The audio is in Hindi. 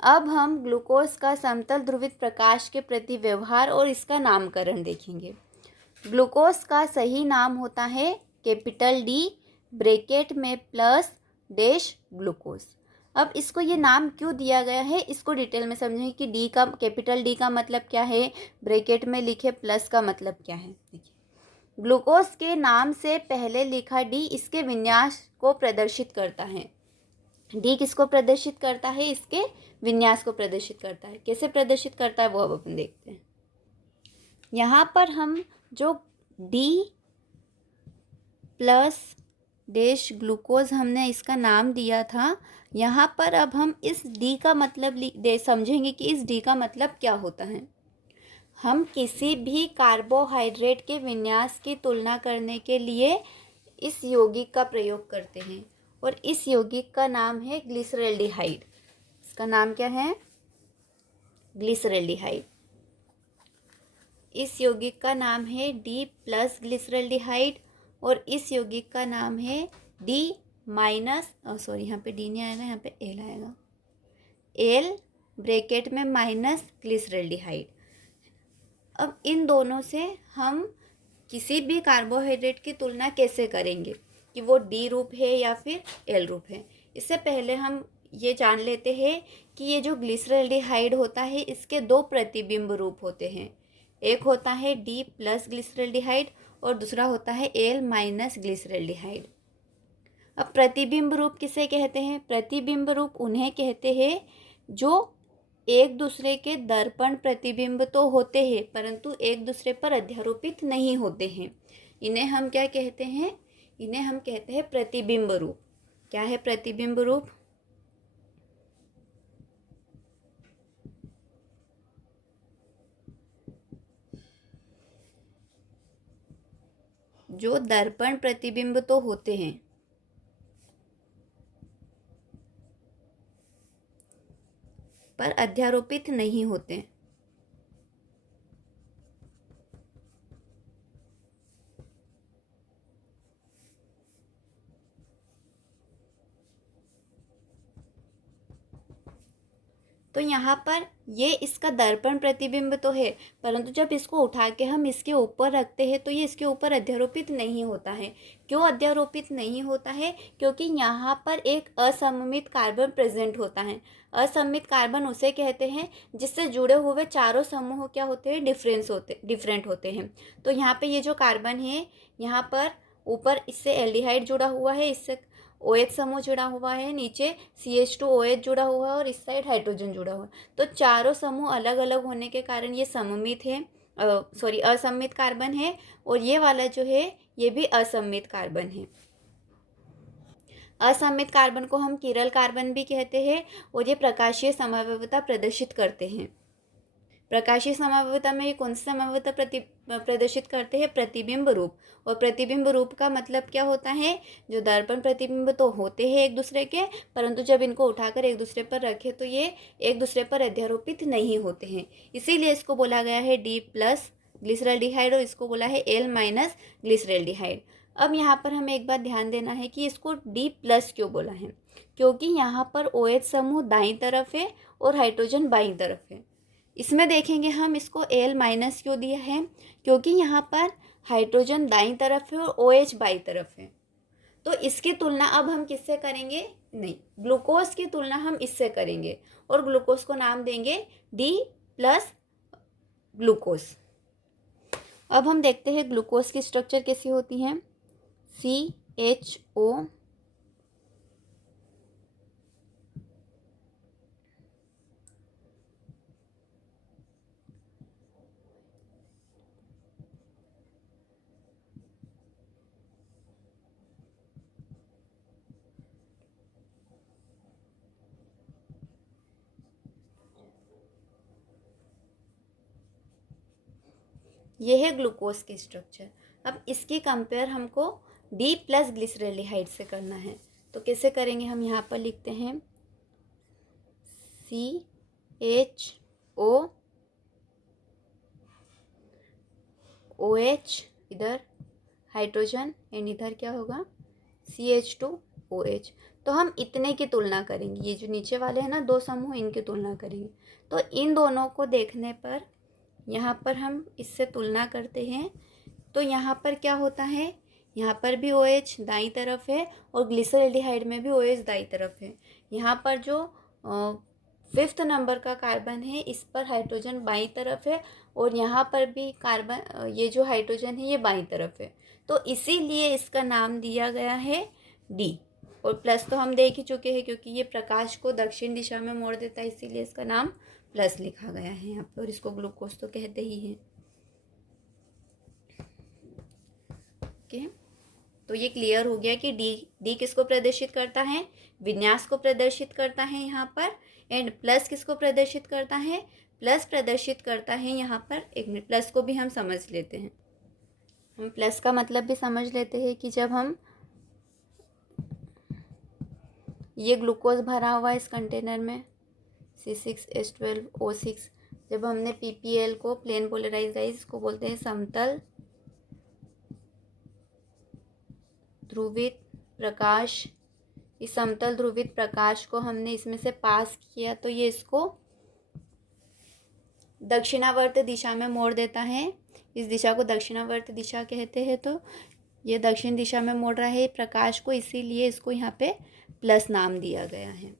अब हम ग्लूकोज का समतल ध्रुवित प्रकाश के प्रति व्यवहार और इसका नामकरण देखेंगे। ग्लूकोज का सही नाम होता है कैपिटल डी ब्रैकेट में प्लस डैश ग्लूकोज। अब इसको ये नाम क्यों दिया गया है, इसको डिटेल में समझें कि डी का, कैपिटल डी का मतलब क्या है, ब्रैकेट में लिखे प्लस का मतलब क्या है। देखिए, ग्लूकोज के नाम से पहले लिखा डी इसके विन्यास को प्रदर्शित करता है। डी किसको प्रदर्शित करता है, इसके विन्यास को प्रदर्शित करता है। कैसे प्रदर्शित करता है वो अब अपन देखते हैं। यहाँ पर हम जो डी प्लस डैश ग्लूकोज हमने इसका नाम दिया था, यहाँ पर अब हम इस डी का मतलब समझेंगे कि इस डी का मतलब क्या होता है। हम किसी भी कार्बोहाइड्रेट के विन्यास की तुलना करने के लिए इस यौगिक का प्रयोग करते हैं और इस यौगिक का नाम है ग्लिसरैल्डिहाइड। इसका नाम क्या है, ग्लिसरैल्डिहाइड। इस यौगिक का नाम है डी प्लस ग्लिसरैल्डिहाइड और इस यौगिक का नाम है डी माइनस, सॉरी यहाँ पे डी नहीं आएगा, यहाँ पे एल आएगा, एल ब्रैकेट में माइनस ग्लिसरैल्डिहाइड। अब इन दोनों से हम किसी भी कार्बोहाइड्रेट की तुलना कैसे करेंगे कि वो डी रूप है या फिर एल रूप है। इससे पहले हम ये जान लेते हैं कि ये जो ग्लिसरैल्डिहाइड होता है इसके दो प्रतिबिंब रूप होते हैं। एक होता है डी प्लस ग्लिसरैल्डिहाइड और दूसरा होता है एल माइनस ग्लिसरैल्डिहाइड। अब प्रतिबिंब रूप किसे कहते हैं, प्रतिबिंब रूप उन्हें कहते हैं जो एक दूसरे के दर्पण प्रतिबिंब तो होते हैं परंतु एक दूसरे पर अध्यारोपित नहीं होते हैं। इन्हें हम क्या कहते हैं, इन्हें हम कहते हैं प्रतिबिंब रूप। क्या है प्रतिबिंब रूप, जो दर्पण प्रतिबिंब तो होते हैं पर अध्यारोपित नहीं होते। तो यहाँ पर ये इसका दर्पण प्रतिबिंब तो है परंतु जब इसको उठा के हम इसके ऊपर रखते हैं तो ये इसके ऊपर अध्यारोपित नहीं होता है। क्यों अध्यारोपित नहीं होता है, क्योंकि यहाँ पर एक असममित कार्बन प्रेजेंट होता है। असममित कार्बन उसे कहते हैं जिससे जुड़े हुए चारों समूह क्या होते हैं, डिफरेंट होते हैं। तो यहाँ पे ये जो कार्बन है, यहाँ पर ऊपर इससे एल्डिहाइड जुड़ा हुआ है, इससे OH समूह जुड़ा हुआ है, नीचे CH2OH जुड़ा हुआ है और इस साइड हाइड्रोजन जुड़ा हुआ है। तो चारों समूह अलग अलग होने के कारण ये सममित है, असममित कार्बन है और ये वाला जो है ये भी असममित कार्बन है। असममित कार्बन को हम किरल कार्बन भी कहते हैं और ये प्रकाशीय समव्यवता प्रदर्शित करते हैं। प्रकाशीय समव्यवता में कौन सी समव्यवता प्रदर्शित करते हैं, प्रतिबिंब रूप। और प्रतिबिंब रूप का मतलब क्या होता है, जो दर्पण प्रतिबिंब तो होते हैं एक दूसरे के परंतु जब इनको उठाकर एक दूसरे पर रखें तो ये एक दूसरे पर अध्यारोपित नहीं होते हैं। इसीलिए इसको बोला गया है डी प्लस ग्लिसरैल्डिहाइड और इसको बोला है एल माइनस ग्लिसरैल्डिहाइड। अब यहाँ पर हमें एक बात ध्यान देना है कि इसको डी प्लस क्यों बोला है, क्योंकि यहाँ पर OH समूह दाईं तरफ है और हाइड्रोजन बाईं तरफ है। इसमें देखेंगे हम इसको एल माइनस क्यों दिया है, क्योंकि यहाँ पर हाइड्रोजन दाईं तरफ है और OH बाईं तरफ है। तो इसकी तुलना अब हम किससे करेंगे, नहीं, ग्लूकोज की तुलना हम इससे करेंगे और ग्लूकोज को नाम देंगे डी प्लस ग्लूकोज। अब हम देखते हैं ग्लूकोज की स्ट्रक्चर कैसी होती है। CHO ये है ग्लूकोज की स्ट्रक्चर। अब इसकी कंपेयर हमको डी प्लस ग्लिसरैल्डिहाइड से करना है। तो कैसे करेंगे, हम यहाँ पर लिखते हैं CHO OH, इधर हाइड्रोजन एंड इधर क्या होगा CH2OH। तो हम इतने की तुलना करेंगे। ये जो नीचे वाले हैं ना 2 समूह, इनकी तुलना करेंगे। तो इन दोनों को देखने पर यहाँ पर हम इससे तुलना करते हैं, तो यहाँ पर क्या होता है, यहाँ पर भी OH दाईं तरफ है और ग्लिसरल्डिहाइड में भी OH दाईं तरफ है। यहाँ पर जो 5th नंबर का कार्बन है इस पर हाइड्रोजन बाईं तरफ है और यहाँ पर भी कार्बन, ये जो हाइड्रोजन है ये बाईं तरफ है, तो इसीलिए इसका नाम दिया गया है डी। और प्लस तो हम देख ही चुके हैं, क्योंकि ये प्रकाश को दक्षिण दिशा में मोड़ देता है, इसीलिए इसका नाम प्लस लिखा गया है यहाँ पर, और इसको ग्लूकोज तो कहते ही हैं। ओके, तो ये क्लियर हो गया कि डी किसको प्रदर्शित करता है, विन्यास को प्रदर्शित करता है यहाँ पर। एंड प्लस किसको प्रदर्शित करता है, प्लस प्रदर्शित करता है यहाँ पर। एक मिनट, प्लस को भी हम समझ लेते हैं। हम प्लस का मतलब भी समझ लेते हैं कि जब हम ये ग्लूकोज भरा हुआ है इस कंटेनर में C6H12O6, जब हमने PPL को प्लेन पोलराइज है, इसको बोलते हैं समतल ध्रुवित प्रकाश। इस समतल ध्रुवित प्रकाश को हमने इसमें से पास किया, तो ये इसको दक्षिणावर्त दिशा में मोड़ देता है। इस दिशा को दक्षिणावर्त दिशा कहते हैं, तो ये दक्षिण दिशा में मोड़ रहा है प्रकाश को, इसीलिए इसको यहाँ पे प्लस नाम दिया गया है।